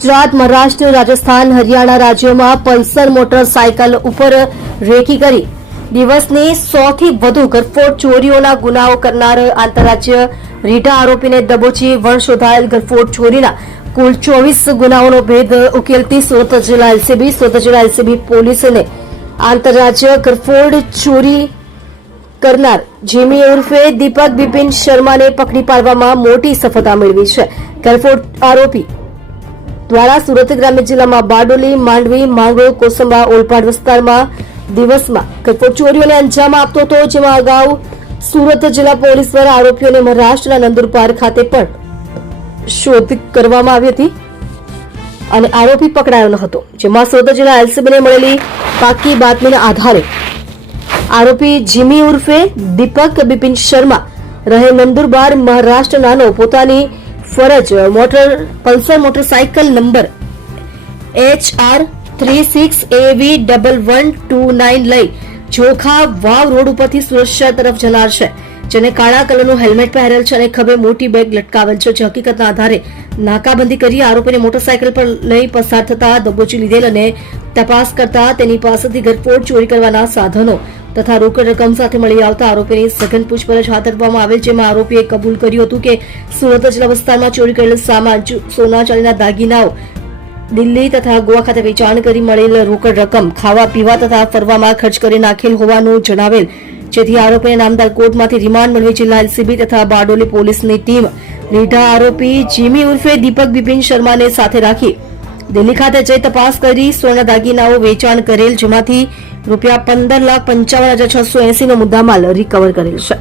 ગુજરાત, મહારાષ્ટ્ર, રાજસ્થાન, હરિયાણા રાજ્યોમાં Pulsar motorcycle ઉપર recce કરી દિવસની 100 થી વધુ ઘરફોડ ચોરીઓના ગુનાઓ કરનાર આંતરરાજ્ય રીઢા આરોપીને દબોચી વણ શોધાયેલ ઘરફોડ ચોરીના કુલ 24 ગુનાઓનો ભેદ ઉકેલતી સુરત જિલ્લા એલસીબી પોલીસને આંતરરાજ્ય ઘરફોડ ચોરી કરનાર જીમી ઉર્ફે દીપક બિપિન શર્માને પકડી પાડવામાં મોટી સફળતા મેળવી છે. ઘરફોડ આરોપી દ્વારા સુરત ગ્રામ્ય જિલ્લામાં બારડોલી, માંડવી, માંગરોળ, કોસંબા, ઓલપાડ વિસ્તારમાં દિવસમાં ઘરફોડ ચોરીઓને અંજામ આપતો હતો, જેમાં અગાઉ સુરત જિલ્લા પોલીસ દ્વારા આરોપીઓને મહારાષ્ટ્રના નંદુરબાર ખાતે પણ શોધ કરવામાં આવી હતી અને આરોપી પકડાયો ન હતો, જેમાં સુરત જિલ્લા એલસીબીને મળેલી પાકી બાતમીના આધારે આરોપી જીમી ઉર્ફે દીપક બિપિન શર્મા રહે નંદુરબાર મહારાષ્ટ્રનાનો પોતાની ફરજ Pulsar motorcycle number HR 36AV1129 લઈ જોખા વાવ રોડ ઉપરથી સુરત શહેર તરફ જનાર છે, જેને કાળા કલરનું હેલ્મેટ પહેરેલ છે અને ખભે મોટી બેગ લટકાવેલ છે. જે હકીકતના આધારે નાકાબંધી કરી આરોપીને મોટરસાયકલ પર લઈ પસાર થતા દબોચી લીધેલ અને તપાસ કરતા તેની પાસેથી ઘરફોડ ચોરી કરવાના સાધનો તથા રોકડ રકમ સાથે મળી આવતા આરોપીની સઘન પૂછપરછ હાથ ધરવામાં આવેલ, જેમાં આરોપીએ કબૂલ કર્યું હતું કે સુરત જિલ્લા વિસ્તારમાં ચોરી કરેલ સામાન, સોના ચાંદીના દાગીનાઓ દિલ્હી તથા ગોવા ખાતે વેચાણ કરી મળેલ રોકડ રકમ ખાવા પીવા તથા ફરવામાં ખર્ચ કરી નાખેલ હોવાનું જણાવેલ, જેથી આરોપીને નામદાર કોર્ટમાંથી રિમાન્ડ મેળવી જિલ્લા એલસીબી તથા બારડોલી પોલીસની ટીમ રીઢા આરોપી જીમી ઉર્ફે દીપક બિપિન શર્માને સાથે રાખી દિલ્હી ખાતે જઈ તપાસ કરી સોના દાગીનાઓ વેચાણ કરેલ, જેમાંથી ₹15,55,680 નો મુદ્દામાલ રિકવર કરેલ છે.